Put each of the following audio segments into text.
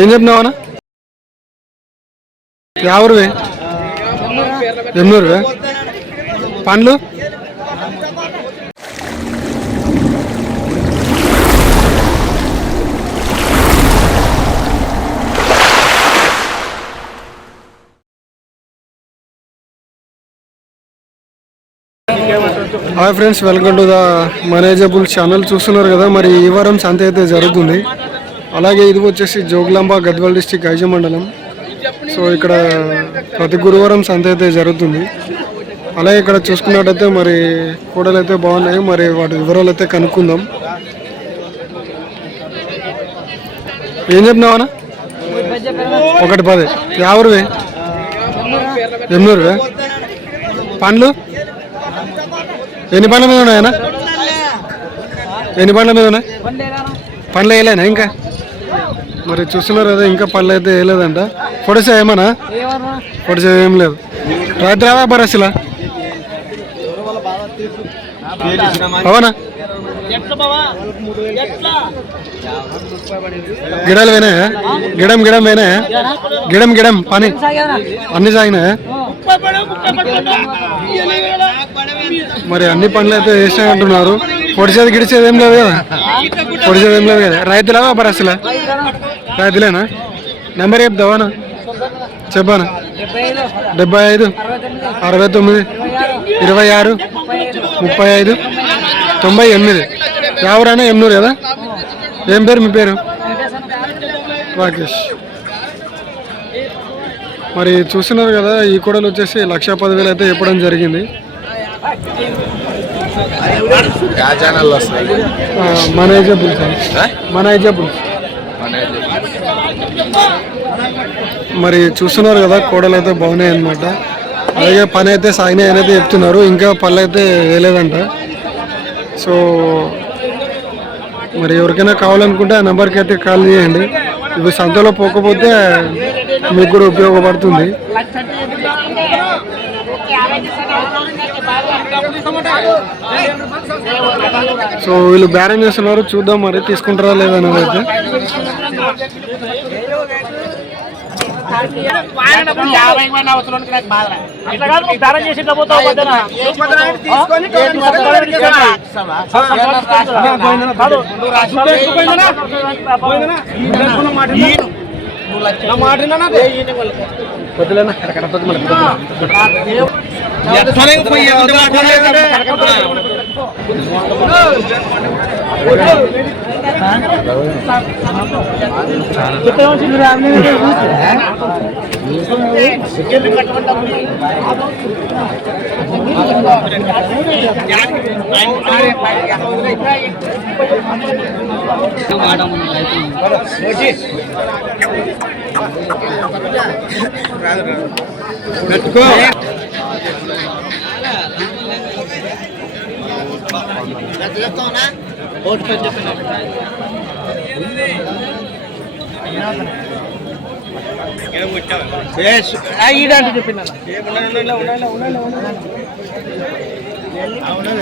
ఏం చెప్పినావనా? ఎవరువే? ఎన్నూరువే? పండ్లు hi friends, welcome to the manageable channel. చూస్తున్నారు కదా, మరి ఈ వారం సంత అయితే జరుగుతుంది. అలాగే ఇది వచ్చేసి జోగులాంబ గద్వాల్ డిస్టిక్ ఐజ మండలం. సో ఇక్కడ ప్రతి గురువారం సంత అయితే జరుగుతుంది. అలాగే ఇక్కడ చూసుకున్నట్టయితే మరి కూడలు అయితే బాగున్నాయి. మరి వాటి వివరాలు అయితే కనుక్కుందాం. ఏం చెప్పినావనా? 110. ఎవరువే? ఎన్నూరువే? పండ్లు ఎన్ని పండ్ల మీద ఉన్నాయన్నా? ఎన్ని పండ్ల మీద ఉన్నాయి? పండ్లు వేయలేనా ఇంకా? మరి చూస్తున్నారు కదా, ఇంకా పళ్ళు అయితే వేయలేదంట. పొడిసా ఏమన్నా? పొడిసా ఏం లేదు. రాత్రి రావా బరస్సులా? అవునా? గిడాలు పోయినాయా? గిడం పోయినాయా? గిడం పని అన్ని సాగినాయా? మరి అన్ని పనులు అయితే వేసినట్టున్నారు. పొడిచేది గిడిచేది ఏం లేదు కదా? పొడిచేది ఏం లేదు కదా? రైతులా బరస్సులా? రైతులేనా? నెంబర్ చెప్తావానా? చెప్పానా? 75 69 26 35 98. ఎవరైనా ఎన్నూరు కదా? ఏం పేరు మీ పేరు? రాకేష్. మరి చూస్తున్నారు కదా, ఈ కూడలు వచ్చేసి 1,10,000 అయితే చెప్పడం జరిగింది. మరి చూస్తున్నారు కదా, కూడలు అయితే బాగున్నాయి అన్నమాట. అలాగే పని అయితే సాగినాయి అనేది చెప్తున్నారు. ఇంకా పళ్ళు అయితే వేయలేదంట. సో మరి ఎవరికైనా కావాలనుకుంటే ఆ నెంబర్కి అయితే కాల్ చేయండి. ఇవి సంతలో పోకపోతే మీకు కూడా ఉపయోగపడుతుంది. సో వీళ్ళు బేరం చేస్తున్నారు, చూద్దాం మరి తీసుకుంటారా లేదనేది అయితే.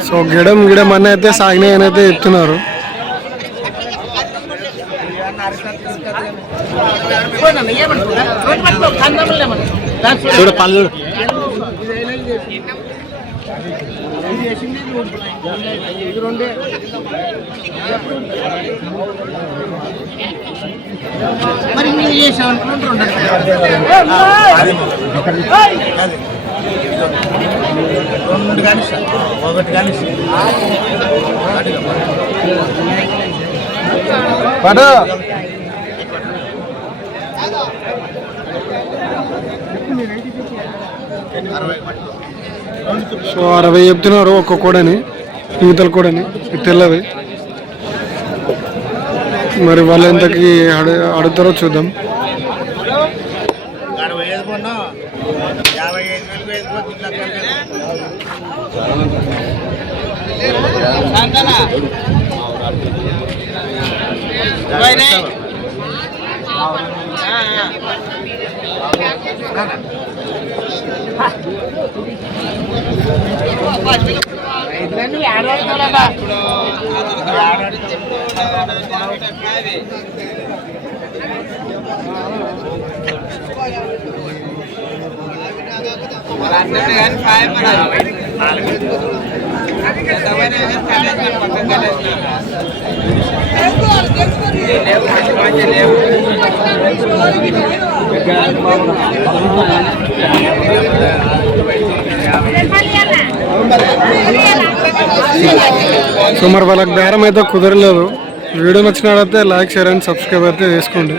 సో గిడం అన్న అయితే సాగినాయి అని అయితే చెప్తున్నారు. చూడు పళ్ళు మరి మీరు చేసామనుకుంటున్నారు. ఒకటి కానీ సో 60 చెప్తున్నారు ఒక్క కూడని, యువతల కూడని తెల్లవి. మరి వాళ్ళు ఎంతకి అడుగుతారో చూద్దాం. సో మరి వాళ్ళకి బేరం అయితే కుదరలేదు. వీడియో నచ్చినట్లయితే లైక్, షేర్ అండ్ సబ్స్క్రైబ్ అయితే చేసుకోండి.